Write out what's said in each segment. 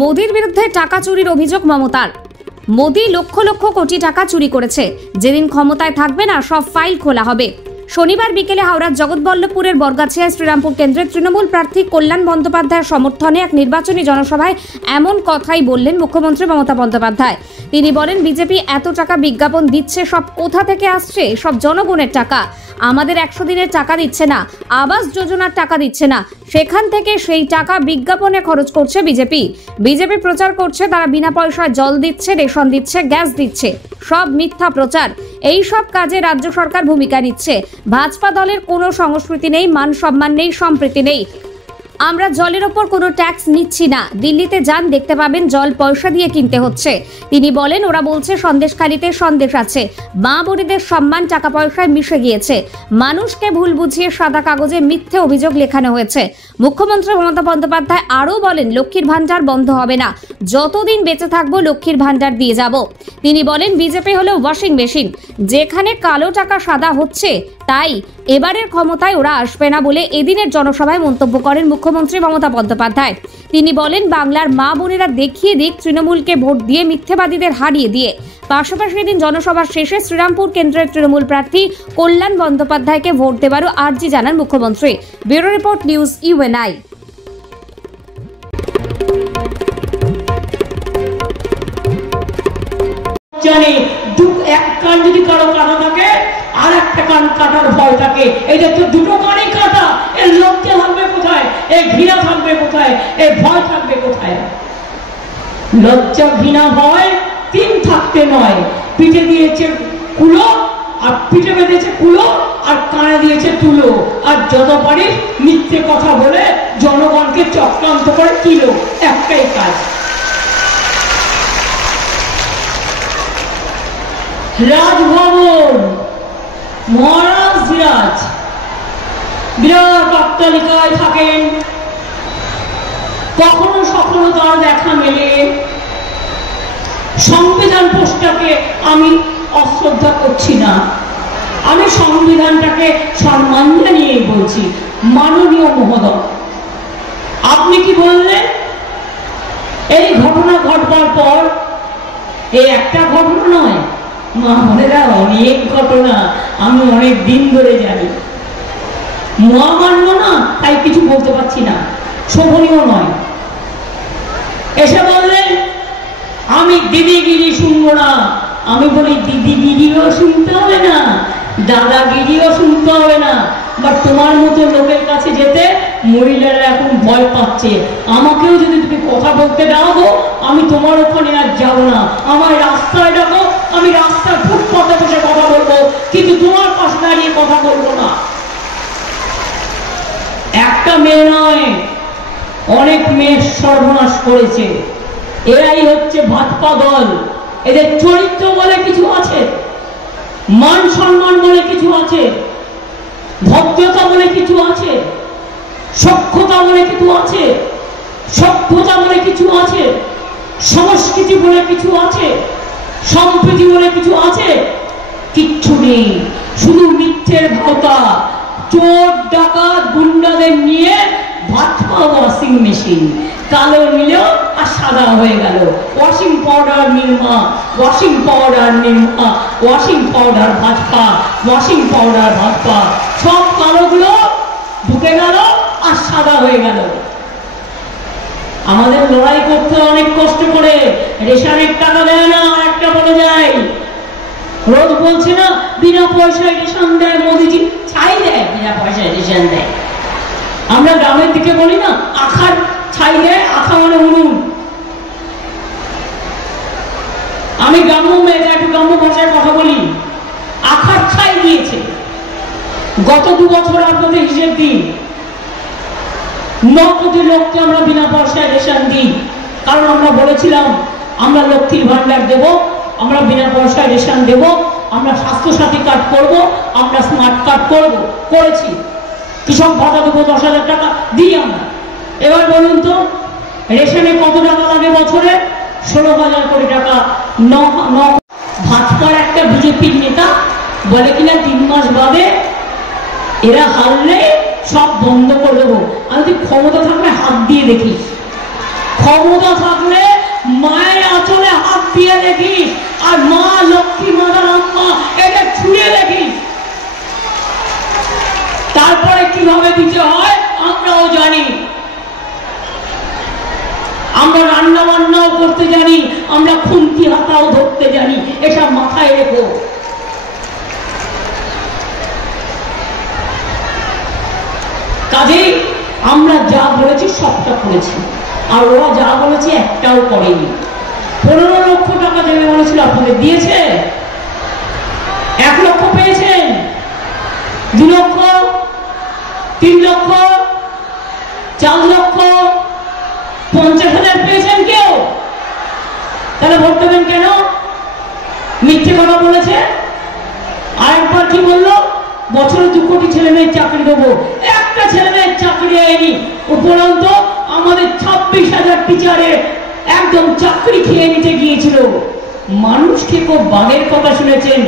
মোদির বিরুদ্ধে টাকা চুরির অভিযোগ মমতার। মোদি লক্ষ লক্ষ কোটি টাকা চুরি করেছে, যেদিন ক্ষমতায় থাকবে না সব ফাইল খোলা হবে। শনিবার বিকেলে হাওড়ার জগৎবল্লভপুরের বরগাছিয়ায় শ্রীরামপুর কেন্দ্রের তৃণমূল প্রার্থী কল্যাণ বন্দ্যোপাধ্যায়ের সমর্থনে এক নির্বাচনী জনসভায় এমন কথাই বললেন মুখ্যমন্ত্রী মমতা বন্দ্যোপাধ্যায়। তিনি বলেন, বিজেপি এত টাকা বিজ্ঞাপন দিচ্ছে, সব কোথা থেকে আসছে? সব জনগণের টাকা। আমাদের 100 দিনের টাকা দিচ্ছে না, আবাস যোজনার টাকা দিচ্ছে না, সেখান থেকে সেই টাকা বিজ্ঞাপনে খরচ করছে বিজেপি। বিজেপি প্রচার করছে তারা বিনা পয়সায় জল দিচ্ছে, রেশন দিচ্ছে, গ্যাস দিচ্ছে। সব মিথ্যা প্রচার। এই সব কাজে রাজ্য সরকার ভূমিকা নিচ্ছে। ভাজপা দলের কোনো সংস্কৃতি নেই, মান সম্মান নেই, সম্প্রীতি নেই। আমরা জলের ওপর কোনো ট্যাক্স নিচ্ছি না। দিল্লিতে যান, দেখতে পাবেন জল পয়সা দিয়ে কিনতে হচ্ছে। তিনি বলেন, ওরা বলছে সন্দেশখালিতে সন্দেশ আছে। মা বোনেদের সম্মান টাকা পয়সায় মিশে গিয়েছে। মানুষকে ভুল বুঝিয়ে সাদা কাগজে মিথ্যে অভিযোগ লেখানো হয়েছে। মুখ্যমন্ত্রী মমতা বন্দ্যোপাধ্যায় আরও বলেন, লক্ষ্মীর ভান্ডার বন্ধ হবে না। যতদিন বেঁচে থাকবো লক্ষ্মীর ভান্ডার দিয়ে যাব। তিনি বলেন, বিজেপি হলো ওয়াশিং মেশিন, যেখানে কালো টাকা সাদা হচ্ছে, তাই এবারের ক্ষমতায় ওরা আসবে না বলে এদিনের জনসভায় মন্তব্য করেন মুখ্যমন্ত্রী মমতা বন্দ্যোপাধ্যায়। তিনি বলেন, বাংলার মা বোনেরা দেখিয়ে দিক তৃণমূলকে ভোট দিয়ে মিথ্যেবাদীদের হারিয়ে দিয়ে। পাশাপাশি এদিন জনসভার শেষে শ্রীরামপুর কেন্দ্রের তৃণমূল প্রার্থী কল্যাণ বন্দ্যোপাধ্যায়কে ভোট দেওয়ারও আর্জি জানান মুখ্যমন্ত্রী। Bureau report, news UNI. এক কান যদি কারো কাটা থাকে আর একটা কান কাটার ভয় থাকে। এই যে দুটো কানই কাটা, এর লজ্জা থাকবে কোথায়? এই ঘৃণা থাকবে কোথায়? এই ভয় থাকবে কোথায়? লজ্জা, ঘৃণা, ভয় তিন থাকতে নয়। পিঠে দিয়েছে কুলো, আর পিঠে বেঁধেছে কুলো, আর কানে দিয়েছে তুলো। আর যত পারিস মিথ্যে কথা বলে জনগণকে চক্রান্ত করে কিলো, একটাই কাজ। রাজভবন, মহারাজ সিরাজ বিরাট অট্টালিকায় থাকেন, কখনো সখনো তার দেখা মেলে। সংবিধান পোস্টটাকে আমি অশ্রদ্ধা করছি না, আমি সংবিধানটাকে সম্মান জানিয়ে বলছি। মাননীয় মহোদয়, আপনি কি বললেন? এই ঘটনা ঘটবার পর, এই একটা ঘটনা নয় মা বোনেরা, অনেক ঘটনা আমি অনেক দিন ধরে জানি। মহামান্য না, তাই কিছু বলতে পারছি না, শোভনীয় নয়। এসে বললেন, আমি দিদিগিরি শুনবো না। আমি বলি, দিদিগিরিও শুনতে হবে না, দাদাগিরিও শুনতে হবে না। বাট তোমার মতো লোকের কাছে যেতে মহিলারা এখন ভয় পাচ্ছে। আমাকেও যদি তুমি কথা বলতে ডাকো, আমি তোমার ওখানে আর যাবো না। আমার রাস্তায় ডাকো, আমি রাস্তার ফুটপাতে বসে কথা বলবো, কিন্তু তোমার পাশে দাঁড়িয়ে কথা বলবো না। একটা মেয়ে নয়, অনেক মেয়ে সর্বনাশ করেছে। এরাই হচ্ছে ভাজপা দল। এদের চরিত্র বলে কিছু আছে, মান সম্মান বলে কিছু আছে, ভদ্রতা বলে কিছু আছে, সক্ষতা বলে কিছু আছে, সভ্যতা বলে কিছু আছে, সংস্কৃতি বলে কিছু আছে, সম্প্রীতি বলে কিছু আছে। কিচ্ছু নেই, শুধু মিথ্যের ভাওতা। চোর ডাকাত গুন্ডাদের নিয়ে ভাজপা ওয়াশিং মেশিন, কালো নিলেও আর সাদা হয়ে গেল। Washing powder Nirma, washing powder Nirma, washing powder Bhajpa, washing powder Bhajpa. সব কালোগুলো ঢুকে গেল আর সাদা হয়ে গেল। আমাদের লড়াই করতে অনেক কষ্ট করে, রেশনের টাকা দেয় না। আর একটা বলে যায়, রোজ বলছে না বিনা পয়সায় রেশন দেয় মোদিজি। ছাই দেয়, বিনা পয়সায় রেশন দেয়। আমরা গ্রামের দিকে বলি না, আখার ছাই দেয়। আখা মানে উনুন। আমি গ্রাম্য মেয়েটা, একটু গ্রাম্য ভাষায় কথা বলি। আখার ছাই দিয়েছে। গত 2 বছর আপনাদের হিসেব দিন, 9 কোটি লোককে আমরা বিনা পয়সায় রেশন দিই। কারণ আমরা বলেছিলাম আমরা লক্ষ্মীর ভান্ডার দেব, আমরা বিনা পয়সায় রেশন দেব, আমরা স্বাস্থ্যসাথী কার্ড করব, আমরা স্মার্ট কার্ড করব। করেছি। কৃষক ভাতা দেবো, 10,000 টাকা দিই আমরা। এবার বলুন তো, রেশনে কত টাকা লাগে বছরে? 16,000 কোটি টাকা। ভাজপার একটা বিজেপির নেতা বলে কিনা 3 মাস বাদে এরা হারলে সব বন্ধ করে দেবো। আমি ক্ষমতা থাকলে হাত দিয়ে দেখিস। ক্ষমতা থাকলে মায়ের আঁচলে হাত দিয়ে দেখিস, আর মা লক্ষ্মী মাদার আম্মা এদের ছুঁয়ে দেখিস। তারপরে কিভাবে দিতে হয় আমরাও জানি। আমরা রান্না বান্নাও করতে জানি, আমরা খুন্তি হাতাও ধরতে জানি, এটা মাথায় রেখো। কাজেই আমরা যা বলেছি সবটা করেছি, আর ওরা যা বলেছে একটাও করেনি। 15 লক্ষ টাকা দেবে বলেছিল, আপনাদের দিয়েছে? 1 লক্ষ পেয়েছেন? 2 লক্ষ, 3 লক্ষ, 4 লক্ষ, 50,000 পেয়েছেন কেউ? তাহলে ভোট দেবেন কেন? মিথ্যে কথা বলেছে। আরেকবার কি বললো? বছরে 2 কোটি ছেলে মেয়ের চাকরি দেবো, একটা ছেলে মেয়ের চাকরি দেয়নি। উপরন্ত আমাদের 26,000 টিচারের একদম চাকরি খেয়ে নিতে গিয়েছিল। মানুষ খেকো বাঘের কথা শুনেছেন,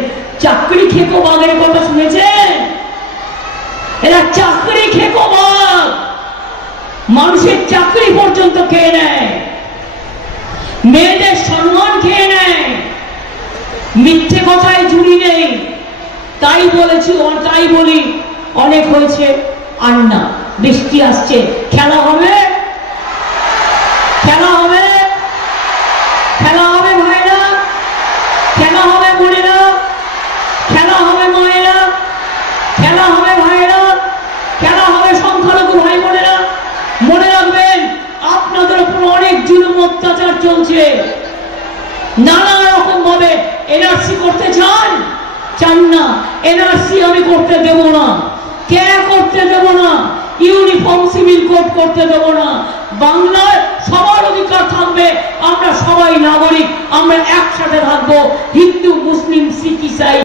চাকরি খেকো বাঘের কথা শুনেছেন? এরা চাকরি খেকো বাঘ, মানুষের চাকরি পর্যন্ত খেয়ে নেয়, মেয়েদের সম্মান খেয়ে নেয়। মিথ্যে কথায় জুড়ি নেই। তাই বলেছি, তাই বলি, অনেক হয়েছে, আর না। বৃষ্টি আসছে, খেলা হবে, খেলা হবে, খেলা হবে ভাইরা, খেলা হবে বোনেরা, খেলা হবে মায়েরা, খেলা হবে ভাইরা, খেলা হবে সংখ্যালঘু ভাই বোনেরা। মনে রাখবেন, আপনাদের উপর অনেক জুলুম অত্যাচার চলছে। নানা রকম ভাবে এনআরসি করতে চান না, এনআরসি আমি করতে দেব না, কে করতে দেব না, ইউনিফর্ম সিভিল কোড করতে দেব না। বাংলায় সবার অধিকার থাকবে, আমরা সবাই নাগরিক, আমরা একসাথে থাকবো, হিন্দু মুসলিম শিখ ইসাই।